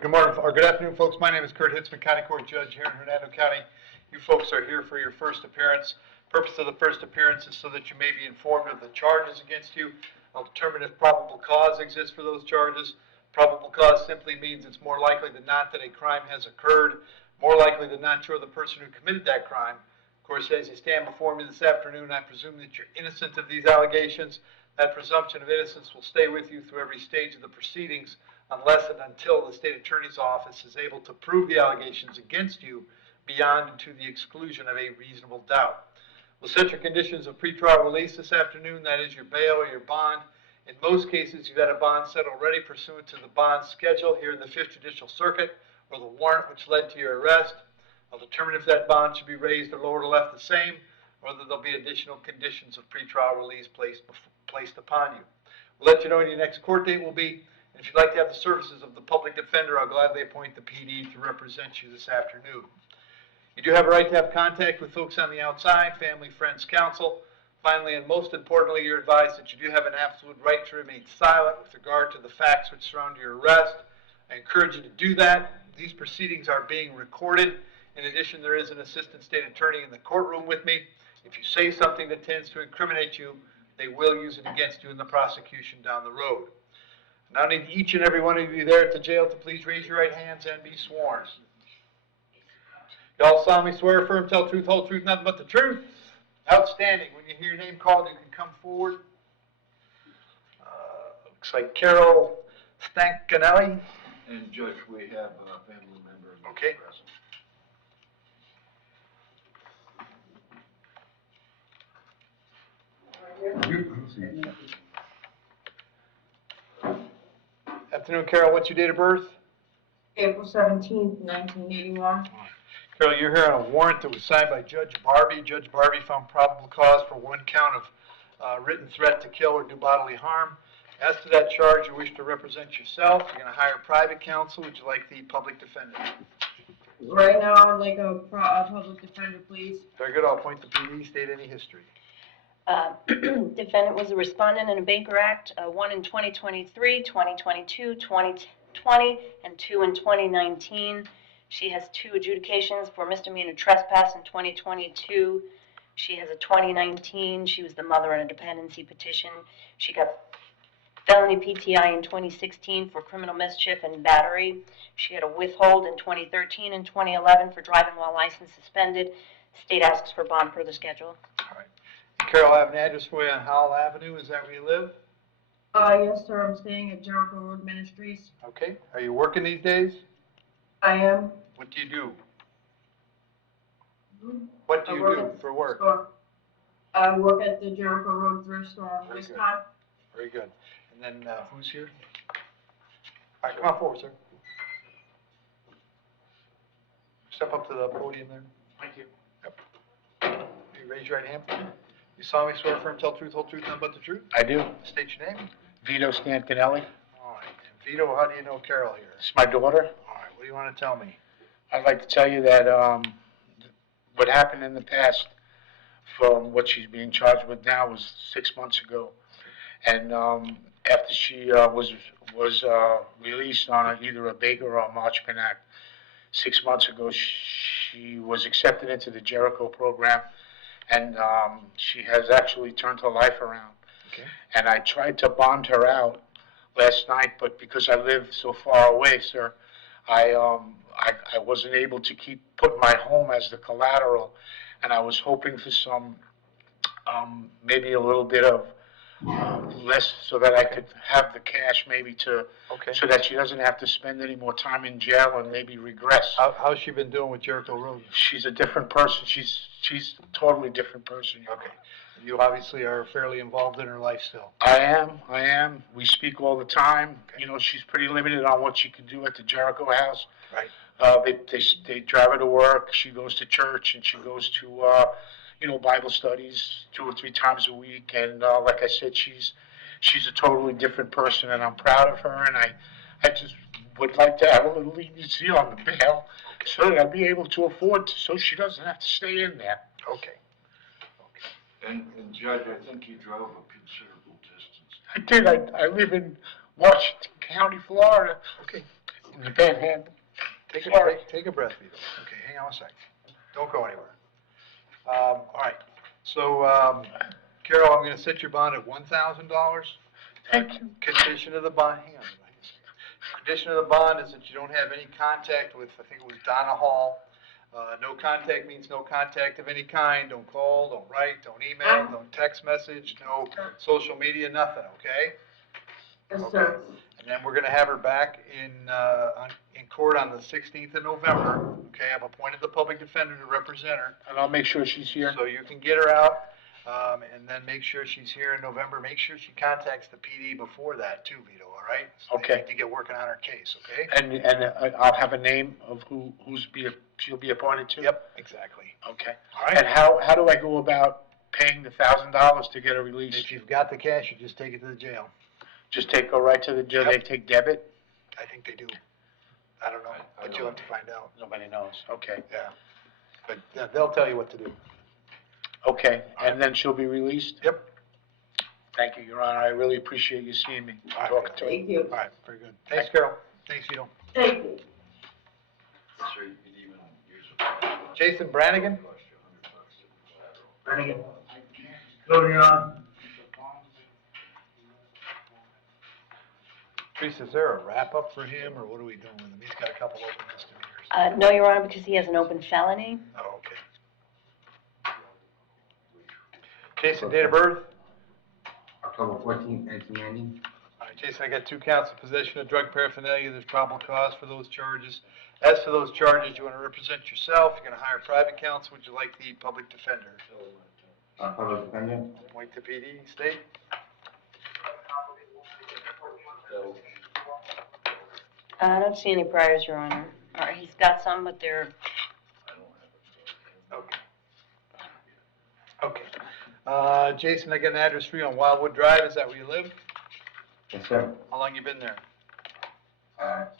Good morning, or good afternoon, folks. My name is Hitzemann, County Court Judge here in Hernando County. You folks are here for your first appearance. Purpose of the first appearance is so that you may be informed of the charges against you. I'll determine if probable cause exists for those charges. Probable cause simply means it's more likely than not that a crime has occurred. More likely than not, you're the person who committed that crime. Of course, as you stand before me this afternoon, I presume that you're innocent of these allegations. That presumption of innocence will stay with you through every stage of the proceedings, unless and until the state attorney's office is able to prove the allegations against you beyond and to the exclusion of a reasonable doubt. We'll set your conditions of pretrial release this afternoon, that is your bail or your bond. In most cases, you've had a bond set already pursuant to the bond schedule here in the 5th Judicial Circuit, or the warrant which led to your arrest. I'll determine if that bond should be raised or lowered or left the same, or whether there'll be additional conditions of pretrial release placed upon you. We'll let you know when your next court date will be. And if you'd like to have the services of the public defender, I'll gladly appoint the PD to represent you this afternoon. You do have a right to have contact with folks on the outside, family, friends, counsel. Finally, and most importantly, you're advised that you do have an absolute right to remain silent with regard to the facts which surround your arrest. I encourage you to do that. These proceedings are being recorded. In addition, there is an assistant state attorney in the courtroom with me. If you say something that tends to incriminate you, they will use it against you in the prosecution down the road. Now I need each and every one of you there at the jail to please raise your right hands and be sworn. You all solemnly swear, affirm, tell the truth, whole truth, nothing but the truth. Outstanding. When you hear your name called, you can come forward. Looks like Carol Stankanelli. And Judge, we have a family member okay. present. Afternoon, Carol. What's your date of birth? April 17th, 1981. Carol, you're here on a warrant that was signed by Judge Barbie. Judge Barbie found probable cause for one count of written threat to kill or do bodily harm. As to that charge, you wish to represent yourself. You're going to hire private counsel. Would you like the public defender? Right now, I'd like a public defender, please. Very good. I'll appoint the PD. State any history. Defendant was a respondent in a Baker Act, 1 in 2023, 2022, 2020, and 2 in 2019. She has 2 adjudications for misdemeanor trespass in 2022. She has a 2019. She was the mother in a dependency petition. She got felony PTI in 2016 for criminal mischief and battery. She had a withhold in 2013 and 2011 for driving while license suspended. State asks for bond per the schedule. All right. Carol, I have an address for you on Howell Avenue. Is that where you live? Yes, sir. I'm staying at Jericho Road Ministries. Okay. Are you working these days? I am. What do you do? What do you do for work? Store. I work at the Jericho Road thrift store on this time. Very good. And then who's here? All right, come on forward, sir. Step up to the podium there. Thank you. Yep. You raise your right hand. You solemnly swear, affirm, tell the truth, whole truth, nothing but the truth? I do. State your name. Vito Stankanelli. All right. And Vito, how do you know Carol here? It's my daughter. All right. What do you want to tell me? I'd like to tell you that what happened in the past from what she's being charged with now was 6 months ago. And after she was released on either a Baker or a Marchman Act 6 months ago, she was accepted into the Jericho program. And she has actually turned her life around. Okay. And I tried to bond her out last night, but because I live so far away, sir, I wasn't able to put my home as the collateral, and I was hoping for some maybe a little bit of less so that I could have the cash maybe to so that she doesn't have to spend any more time in jail and maybe regress. How's she been doing with Jericho Road? She's a different person. She's a totally different person. Okay. You obviously are fairly involved in her life still. I am. We speak all the time. Okay. You know, she's pretty limited on what she can do at the Jericho house. Right. They drive her to work. She goes to church and she goes to Bible studies 2 or 3 times a week. And like I said, she's a totally different person, and I'm proud of her. And I just would like to have a little leniency on the bail so that I'll be able to afford so she doesn't have to stay in there. Okay. And Judge, I think you drove a considerable distance. I did. I live in Washington County, Florida. Okay. in the panhandle. Take Sorry. take a breath, Vito. Okay, hang on a second. Don't go anywhere. All right. So, Carol, I'm gonna set your bond at $1,000. Thank you. Condition of the bond, hang on. Condition of the bond is that you don't have any contact with, I think it was Donna Hall. No contact means no contact of any kind. Don't call, don't write, don't email, don't text message, no social media, nothing, okay? Yes, Okay. sir. And then we're gonna have her back in court on the 16th of November, okay? I've appointed the public defender to represent her. And I'll make sure she's here. So you can get her out, and then make sure she's here in November. Make sure she contacts the PD before that too, Vito, all right? So Okay. they need to get working on her case, okay? And I'll have a name of she'll be appointed to? Yep, exactly. Okay. All right? And how do I go about paying the $1,000 to get her released? If you've got the cash, you just take it to the jail. Just go right to the jail, Yep. they take debit? I think they do. I don't know, I but you'll have to find out. Nobody knows, okay. Yeah. But they'll tell you what to do. Okay, and then she'll be released? Yep. Thank you, Your Honor, I really appreciate you seeing me, All right. talking to me. Thank you. All right, very good. Thanks, Carol. Thanks, Vito. Thank you. So you could even use it. Jason Brannigan? Cost you $100 to collateral. Brannigan. Go, Your Honor. Teresa, is there a wrap-up for him, or what are we doing with him? He's got a couple open misdemeanors. No, Your Honor, because he has an open felony. Oh, okay. Jason, date of birth? October 14th, 1990. All right, Jason, I got 2 counts of possession of drug paraphernalia. There's probable cause for those charges. As for those charges, you want to represent yourself. You're going to hire private counsel. Would you like the public defender? Public defender. Point to PD, state. I don't see any priors, Your Honor. All right, he's got some, but they're, Okay. Okay. Jason, I got an address for you on Wildwood Drive. Is that where you live? Yes, sir. How long you been there?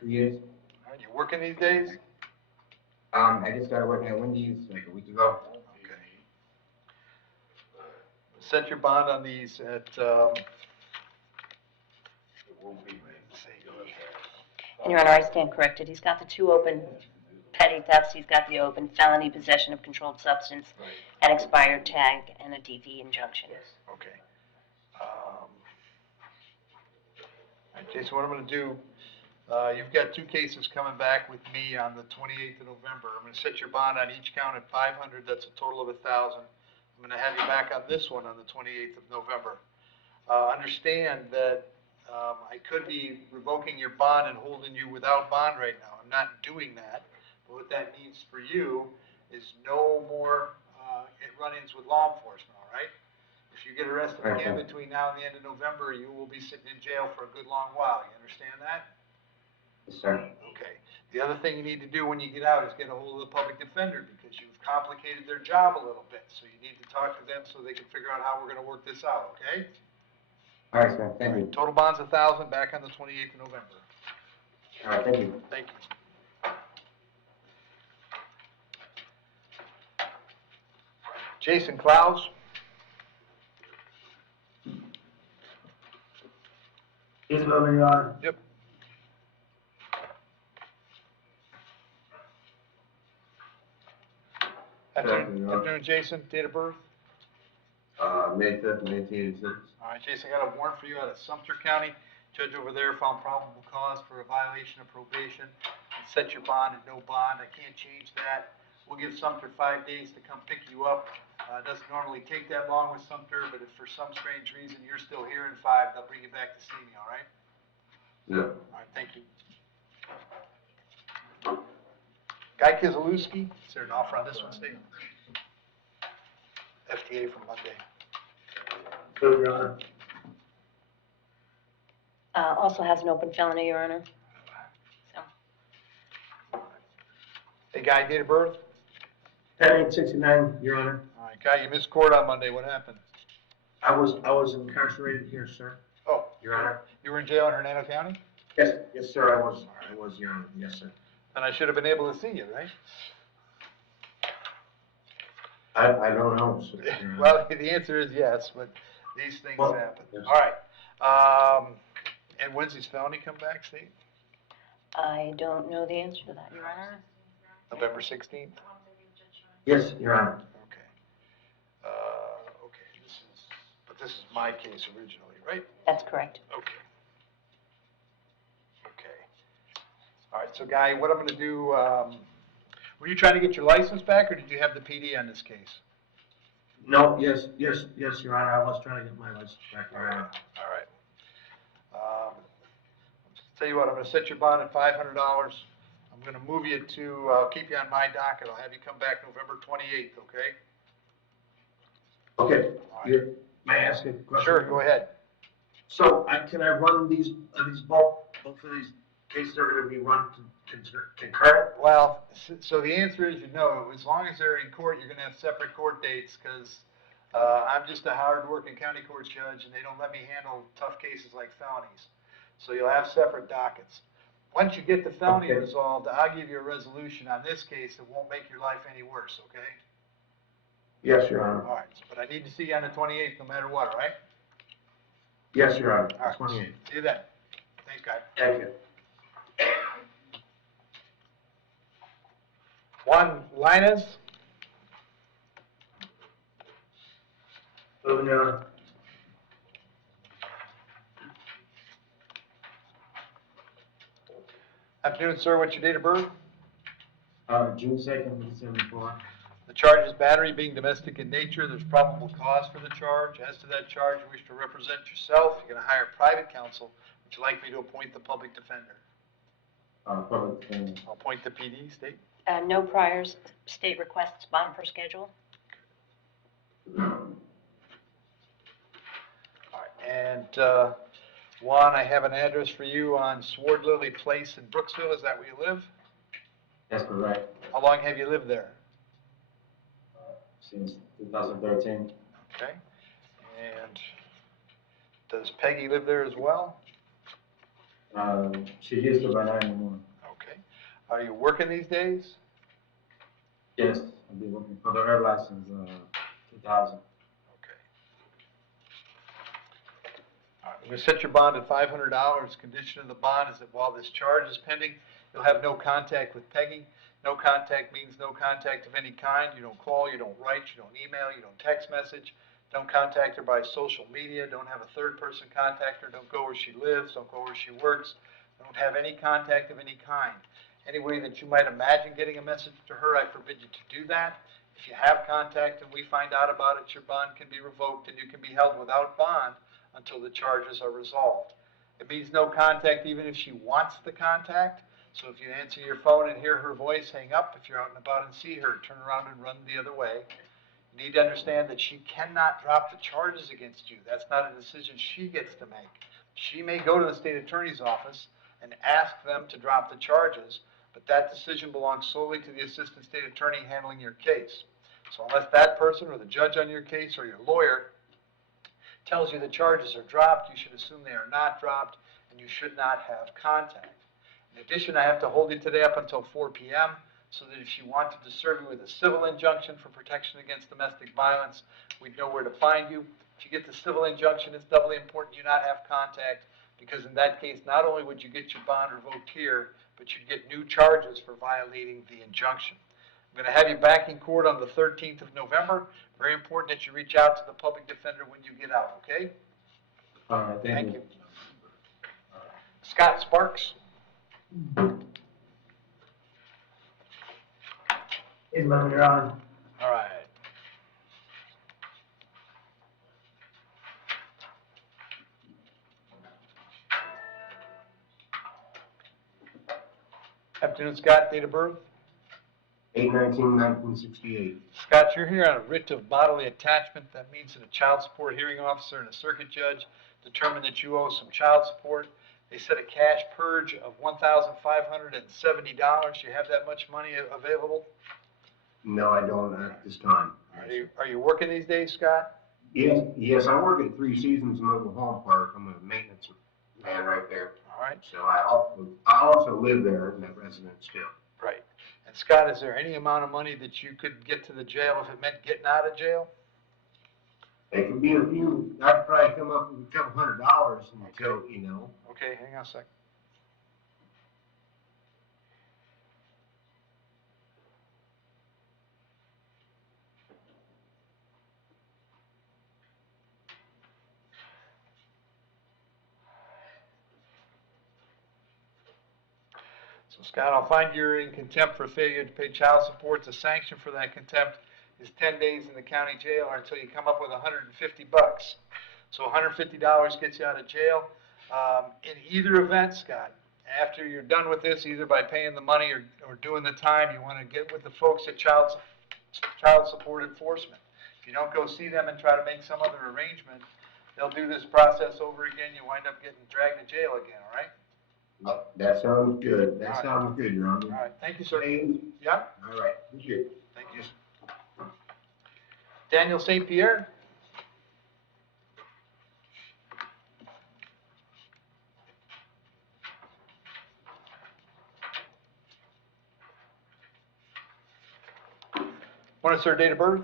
2 years. All right, you working these days? I just started working at Wendy's like a week ago. Okay. Set your bond on these at, It won't be, man. let's see, and Your Honor, I stand corrected. He's got the 2 open petty thefts. He's got the open felony possession of controlled substance, Right. an expired tag, and a DV injunction. Okay. All right, Jason, what I'm gonna do, you've got 2 cases coming back with me on the 28th of November. I'm gonna set your bond on each count at 500, that's a total of 1,000. I'm gonna have you back on this one on the 28th of November. Understand that, I could be revoking your bond and holding you without bond right now. I'm not doing that. But what that means for you is no more, run-ins with law enforcement, all right? If you get arrested again Okay. between now and the end of November, you will be sitting in jail for a good long while. You understand that? Yes, sir. Okay. The other thing you need to do when you get out is get a hold of the public defender because you've complicated their job a little bit. So you need to talk to them so they can figure out how we're gonna work this out, okay? All right, sir. Thank you. Total bond's 1,000, back on the 28th of November. All right, thank you. Thank you. Jason Klaus? Yes, Your Honor. Yep. Afternoon, Jason, date of birth? May 5th, 1986. All right, Jason, I got a warrant for you out of Sumter County. Judge over there found probable cause for a violation of probation and set your bond at no bond. I can't change that. We'll give Sumter 5 days to come pick you up. It doesn't normally take that long with Sumter, but if for some strange reason you're still here in 5, they'll bring you back to see me, all right? Yeah. All right, thank you. Guy Kizalewski, is there an offer on this one, Steve? FDA from Monday. So, Your Honor. Also has an open felony, Your Honor. So, Hey, Guy, date of birth? 10/8/69, Your Honor. All right, Guy, you missed court on Monday. What happened? I was incarcerated here, sir. Oh, Your Honor. you were in jail in Hernando County? Yes, sir, I was, Your Honor. Yes, sir. Then I should have been able to see you, right? I don't know, sir. Your Honor. Well, the answer is yes, but these things Well, happen. yes. All right. And when's his felony come back, Steve? I don't know the answer to that, Your Honor. November 16th? Yes, Your Honor. Okay. Okay, but this is my case originally, right? That's correct. Okay. Okay. All right, so Guy, what I'm gonna do, were you trying to get your license back, or did you have the PD on this case? No, yes, Your Honor, I was trying to get my license back, All Your right, Honor. all right. Tell you what, I'm gonna set your bond at $500. I'm gonna move you to, keep you on my docket. I'll have you come back November 28th, okay? Okay, may I ask a question? Sure, go ahead. So can I run both of these cases are gonna be run concurrent? Well, so the answer is no. As long as they're in court, you're gonna have separate court dates, because I'm just a hard-working county court judge, and they don't let me handle tough cases like felonies. So you'll have separate dockets. Once you get the felony Okay. resolved, I'll give you a resolution on this case that won't make your life any worse, okay? Yes, Your Honor. All right, but I need to see you on the 28th no matter what, all right? Yes, Your Honor, All right. 28. See you then. Thanks, guy. Thank you. Juan Linus? Moving on. Afternoon, sir. What's your date of birth? June 2nd, 1974. The charge is battery being domestic in nature. There's probable cause for the charge. As to that charge, you wish to represent yourself. You're going to hire private counsel. Would you like me to appoint the public defender? Public defender. I'll appoint the PD, state. No prior state requests bond per schedule. All right. And Juan, I have an address for you on Sword Lily Place in Brooksville. Is that where you live? That's correct. How long have you lived there? Since 2013. Okay. And does Peggy live there as well? She used to, but not anymore. Okay. Are you working these days? Yes, I've been working for the herb license, 2000. Okay. All right, I'm going to set your bond at $500. Condition of the bond is that while this charge is pending, you'll have no contact with Peggy. No contact means no contact of any kind. You don't call, you don't write, you don't email, you don't text message. Don't contact her by social media. Don't have a third person contact her. Don't go where she lives. Don't go where she works. Don't have any contact of any kind. Any way that you might imagine getting a message to her, I forbid you to do that. If you have contact and we find out about it, your bond can be revoked and you can be held without bond until the charges are resolved. It means no contact even if she wants the contact. So if you answer your phone and hear her voice, hang up. If you're out and about and see her, turn around and run the other way. You need to understand that she cannot drop the charges against you. That's not a decision she gets to make. She may go to the state attorney's office and ask them to drop the charges, but that decision belongs solely to the assistant state attorney handling your case. So unless that person or the judge on your case or your lawyer tells you the charges are dropped, you should assume they are not dropped, and you should not have contact. In addition, I have to hold you today up until 4 p.m. so that if she wanted to serve you with a civil injunction for protection against domestic violence, we'd know where to find you. If you get the civil injunction, it's doubly important you not have contact, because in that case, not only would you get your bond revoked here, but you'd get new charges for violating the injunction. I'm going to have you back in court on the 13th of November. Very important that you reach out to the public defender when you get out, okay? All right, thank you. Scott Sparks. You're on. All right. Afternoon, Scott. Date of birth? 8/19/1968. Scott, you're here on a writ of bodily attachment. That means that a child support hearing officer and a circuit judge determined that you owe some child support. They set a cash purge of $1,570. You have that much money available? No, I don't at this time. Are you working these days, Scott? Yes, I work at Three Seasons Mobile Home Park. I'm a maintenance man right there. All right. So I also live there in that residence still. Right. And Scott, is there any amount of money that you could get to the jail if it meant getting out of jail? It could be a few. I'd probably come up with $200 until, you know. Okay, hang on a second. So Scott, I'll find you're in contempt for failure to pay child support. The sanction for that contempt is 10 days in the county jail or until you come up with $150. So $150 gets you out of jail. In either event, Scott, after you're done with this, either by paying the money or doing the time, you want to get with the folks at child support enforcement. If you don't go see them and try to make some other arrangement, they'll do this process over again. You wind up getting dragged to jail again, all right? That sounds good. All That right. sounds good, Your Honor. All right, thank you, sir. Thank- Yeah, All right, thank you. thank you. Daniel St. Pierre? What is their date of birth?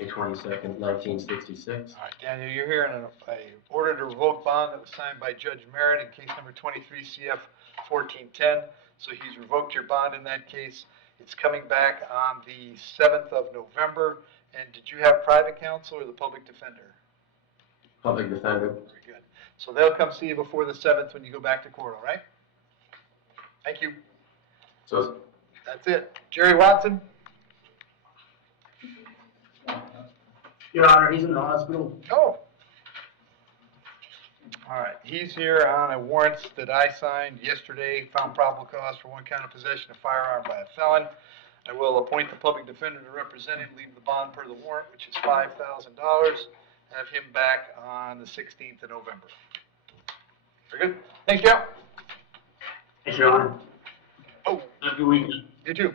May 22nd, 1966. All right, Daniel, you're here in an order to revoke bond that was signed by Judge Merritt in case number 23 CF 1410. So he's revoked your bond in that case. It's coming back on the 7th of November. And did you have private counsel or the public defender? Public defender. Very good. So they'll come see you before the 7th when you go back to court, all right? Thank you. So, That's it. Jerry Watson? Your Honor, he's in the hospital. Oh. All right, he's here on a warrant that I signed yesterday, found probable cause for one count of possession of firearm by a felon. I will appoint the public defender to represent him, leave the bond per the warrant, which is $5,000, have him back on the 16th of November. Very good. Thanks, Joe. Yes, Your Honor. Oh, Have a good weekend. you too.